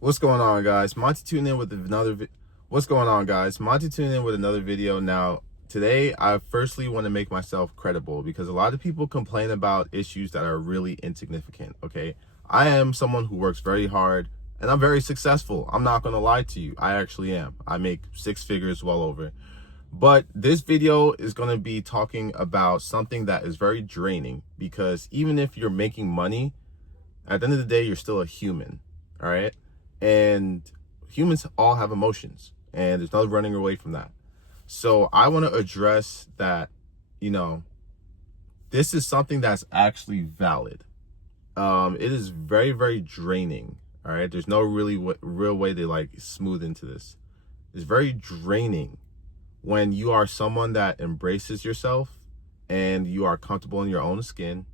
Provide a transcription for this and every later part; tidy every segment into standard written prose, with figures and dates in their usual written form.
What's going on, guys? Monty tuning in with another What's going on, guys? Monty tuning in with another video. Now, today I firstly want to make myself credible because a lot of people complain about issues that are really insignificant, okay? I am someone who works very hard and I'm very successful. I'm not going to lie to you. I actually am. I make six figures well over. But this video is going to be talking about something that is very draining because even if you're making money, at the end of the day, you're still a human, all right? And humans all have emotions, and there's no running away from that. So I want to address that, you know, this is something that's actually valid. It is very, very draining, all right? There's no real way to like smooth into this. It's very draining when you are someone that embraces yourself and you are comfortable in your own skin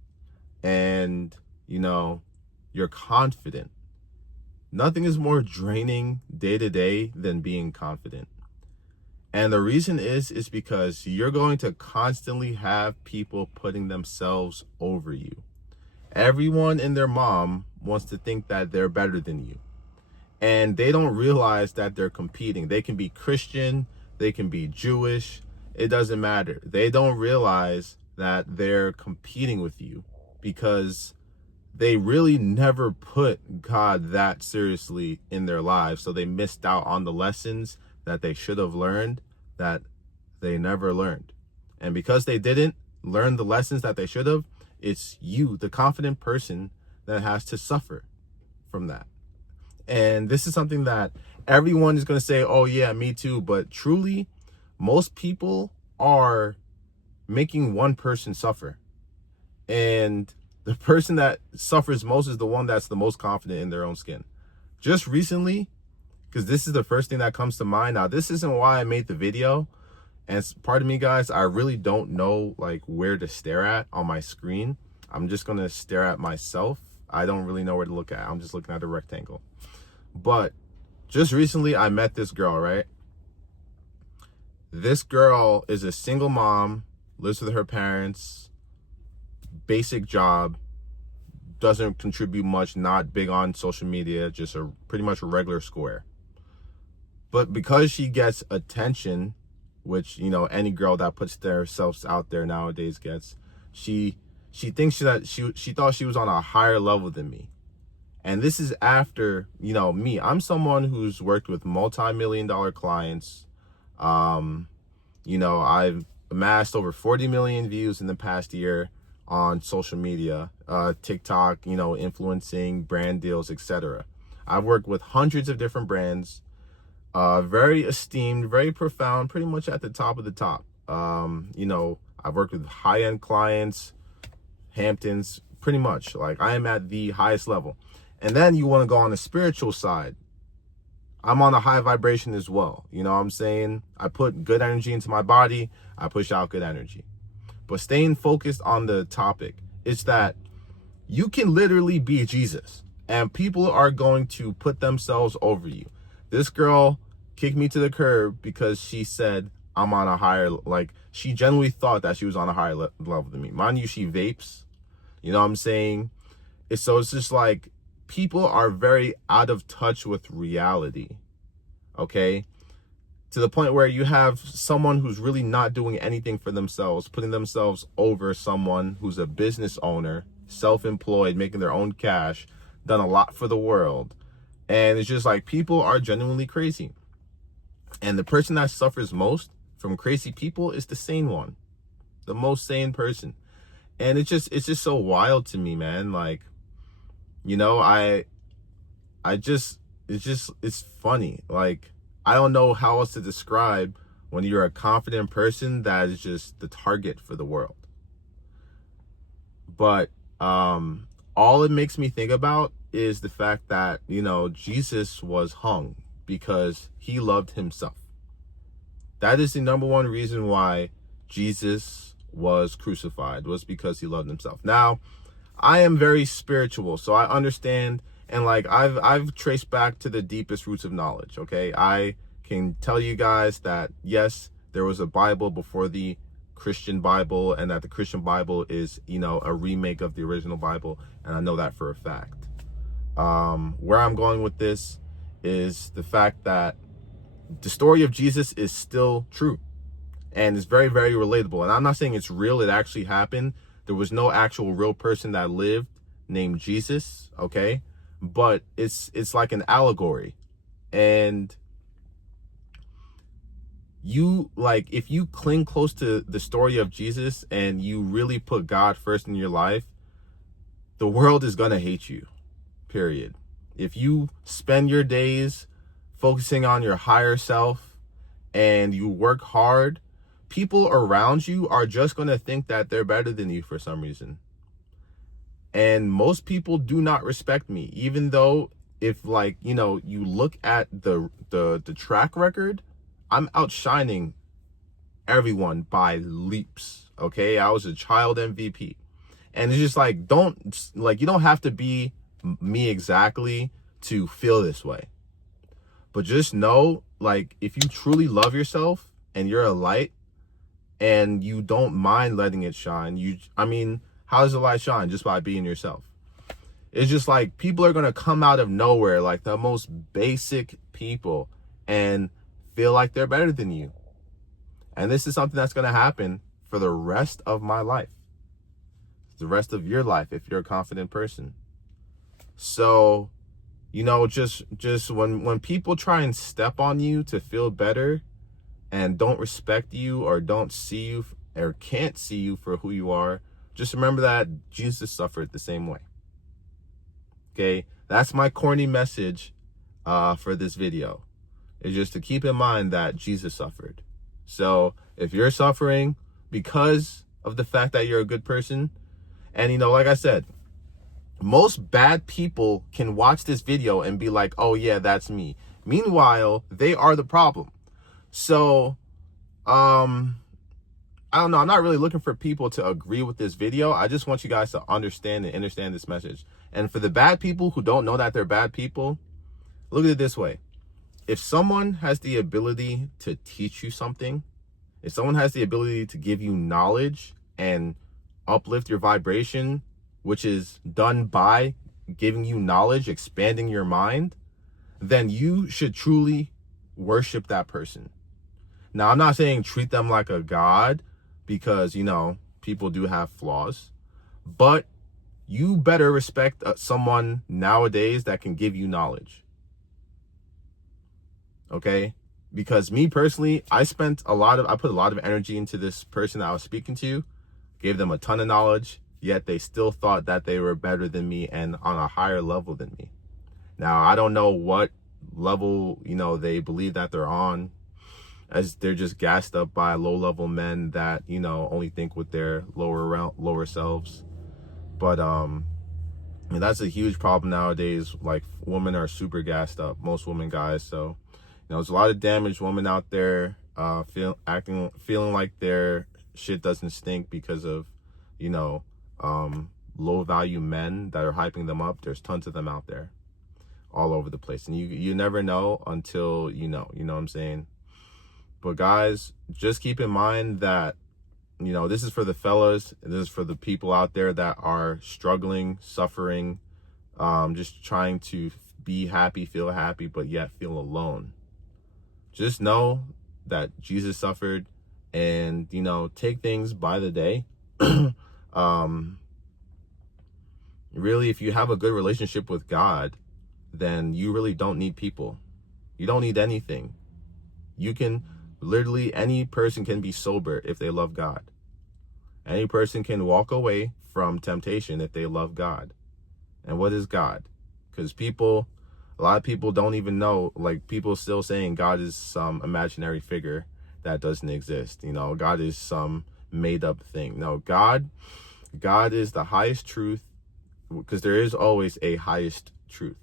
and, you're confident. Nothing is more draining day to day than being confident. And the reason is because you're going to constantly have people putting themselves over you. Everyone and their mom wants to think that they're better than you. And they don't realize that they're competing. They can be Christian, they can be Jewish, it doesn't matter. They don't realize that they're competing with you because they really never put God that seriously in their lives. So they missed out on the lessons that they should have learned that they never learned. And because they didn't learn the lessons that they should have, it's you, the confident person, that has to suffer from that. And this is something that everyone is going to say, oh yeah, me too. But truly, most people are making one person suffer. And the person that suffers most is the one that's the most confident in their own skin. Just recently, because this is the first thing that comes to mind. Now, this isn't why I made the video. And pardon me, guys, I really don't know like where to stare at on my screen. I'm just going to stare at myself. I don't really know where to look at. I'm just looking at a rectangle. But just recently, I met this girl, right? This girl is a single mom, lives with her parents, basic job, doesn't contribute much, not big on social media, just a pretty much a regular square. But because she gets attention, which, any girl that puts themselves out there nowadays gets, she thinks that she thought she was on a higher level than me. And this is after, me. I'm someone who's worked with multi-million-dollar clients. I've amassed over 40 million views in the past year on social media, TikTok, influencing brand deals, etc. I've worked with hundreds of different brands, very esteemed, very profound, pretty much at the top of the top. I've worked with high-end clients, Hamptons, pretty much. Like, I am at the highest level. And then you want to go on the spiritual side. I'm on a high vibration as well. You know what I'm saying? I put good energy into my body. I push out good energy. But staying focused on the topic is that you can literally be Jesus. And people are going to put themselves over you. This girl kicked me to the curb because she said I'm on a higher, she genuinely thought that she was on a higher level than me. Mind you, she vapes. You know what I'm saying? It's just like, people are very out of touch with reality, okay? To the point where you have someone who's really not doing anything for themselves, putting themselves over someone who's a business owner, self-employed, making their own cash, done a lot for the world. And it's just like, people are genuinely crazy. And the person that suffers most from crazy people is the sane one, the most sane person. And it's just so wild to me, man. Like, it's funny. Like, I don't know how else to describe when you're a confident person that is just the target for the world. But all it makes me think about is the fact that, Jesus was hung because he loved himself. That is the number one reason why Jesus was crucified, was because he loved himself. Now, I am very spiritual, so I understand, and I've traced back to the deepest roots of knowledge, okay? I can tell you guys that, yes, there was a Bible before the Christian Bible, and that the Christian Bible is, a remake of the original Bible, and I know that for a fact. Where I'm going with this is the fact that the story of Jesus is still true and it's very, very relatable. And I'm not saying it's real. It actually happened. There was no actual real person that lived named Jesus, okay? But it's like an allegory. And you, like, if you cling close to the story of Jesus and you really put God first in your life, the world is gonna hate you, period. If you spend your days focusing on your higher self and you work hard, people around you are just gonna think that they're better than you for some reason. And most people do not respect me, even though if, like, you know, you look at the track record, I'm outshining everyone by leaps. Okay, I was a child MVP. And it's just like, you don't have to be me exactly to feel this way. But just know, like, if you truly love yourself and you're a light and you don't mind letting it shine, how does the light shine? Just by being yourself. It's just like people are going to come out of nowhere, like the most basic people, and feel like they're better than you. And this is something that's going to happen for the rest of my life. The rest of your life if you're a confident person. So, you know, just when people try and step on you to feel better and don't respect you or don't see you or can't see you for who you are, just remember that Jesus suffered the same way. Okay, that's my corny message for this video. It's just to keep in mind that Jesus suffered. So if you're suffering because of the fact that you're a good person, and, you know, like I said, most bad people can watch this video and be like, oh yeah, that's me. Meanwhile, they are the problem. So, I don't know. I'm not really looking for people to agree with this video. I just want you guys to understand this message. And for the bad people who don't know that they're bad people, look at it this way. If someone has the ability to teach you something, if someone has the ability to give you knowledge and uplift your vibration, which is done by giving you knowledge, expanding your mind, then you should truly worship that person. Now, I'm not saying treat them like a god, because, you know, people do have flaws, but you better respect someone nowadays that can give you knowledge. Okay? Because me personally, I put a lot of energy into this person that I was speaking to, gave them a ton of knowledge, yet they still thought that they were better than me and on a higher level than me. Now, I don't know what level, you know, they believe that they're on, as they're just gassed up by low-level men that, you know, only think with their lower selves. But that's a huge problem nowadays. Like, women are super gassed up, most women, guys. So, you know, there's a lot of damaged women out there feeling like their shit doesn't stink because of, you know, low value men that are hyping them up. There's tons of them out there all over the place, and you never know until you know what I'm saying. But guys, just keep in mind that, you know, this is for the fellas, and this is for the people out there that are struggling, suffering, just trying to be happy, feel happy, but yet feel alone. Just know that Jesus suffered, and, you know, take things by the day. Really, if you have a good relationship with God, then you really don't need people. You don't need anything. You can literally, any person can be sober if they love God. Any person can walk away from temptation if they love God. And what is God? Because a lot of people don't even know, like, people still saying God is some imaginary figure that doesn't exist. You know, God is some made up thing. No, God is the highest truth, because there is always a highest truth.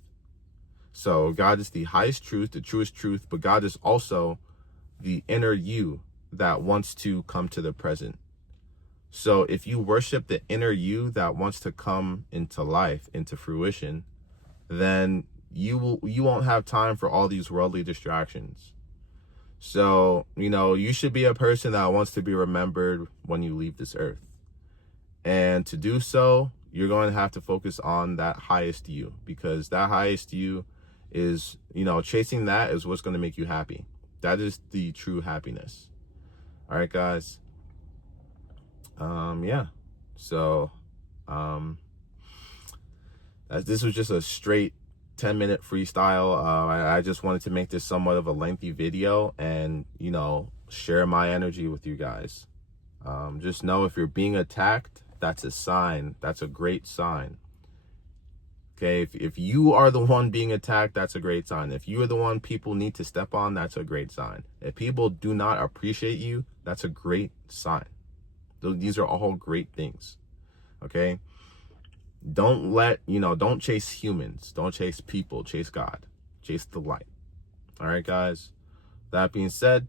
So God is the highest truth, the truest truth, but God is also the inner you that wants to come to the present. So if you worship the inner you that wants to come into life, into fruition, then you won't have time for all these worldly distractions. So, you know, you should be a person that wants to be remembered when you leave this earth. And to do so, you're going to have to focus on that highest you, because that highest you is, you know, chasing that is what's going to make you happy. That is the true happiness. All right, guys. Yeah. So, this was just a straight 10-minute freestyle. I just wanted to make this somewhat of a lengthy video and, you know, share my energy with you guys. Just know if you're being attacked, that's a sign. That's a great sign. Okay, if you are the one being attacked, that's a great sign. If you are the one people need to step on, that's a great sign. If people do not appreciate you, that's a great sign. These are all great things. Okay, don't don't chase humans, don't chase people, chase God, chase the light. All right, guys, that being said,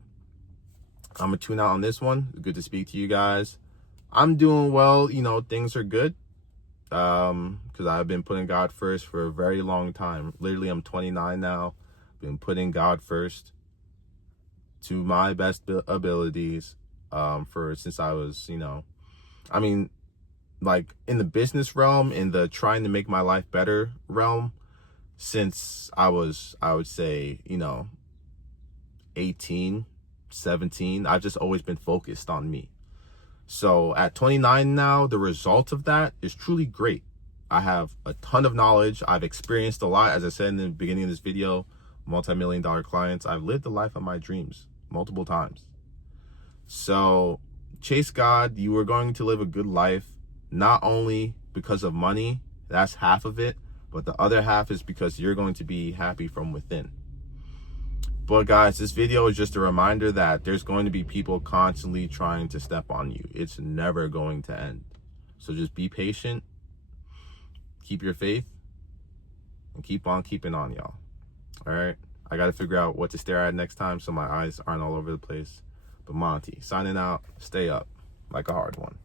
I'm gonna tune out on this one. Good to speak to you guys. I'm doing well, you know, things are good. Because I've been putting God first for a very long time. Literally, I'm 29 now. Been putting God first to my best abilities since I was, you know, I mean, like in the business realm, in the trying to make my life better realm, since I would say, you know, 18, 17, I've just always been focused on me. So at 29 now, the result of that is truly great. I have a ton of knowledge. I've experienced a lot. As I said in the beginning of this video, multi-million-dollar clients. I've lived the life of my dreams multiple times. So chase God. You are going to live a good life, not only because of money, that's half of it, but the other half is because you're going to be happy from within. But guys, this video is just a reminder that there's going to be people constantly trying to step on you. It's never going to end. So just be patient, keep your faith, and keep on keeping on, y'all. All right? I got to figure out what to stare at next time so my eyes aren't all over the place. But Monty, signing out. Stay up like a hard one.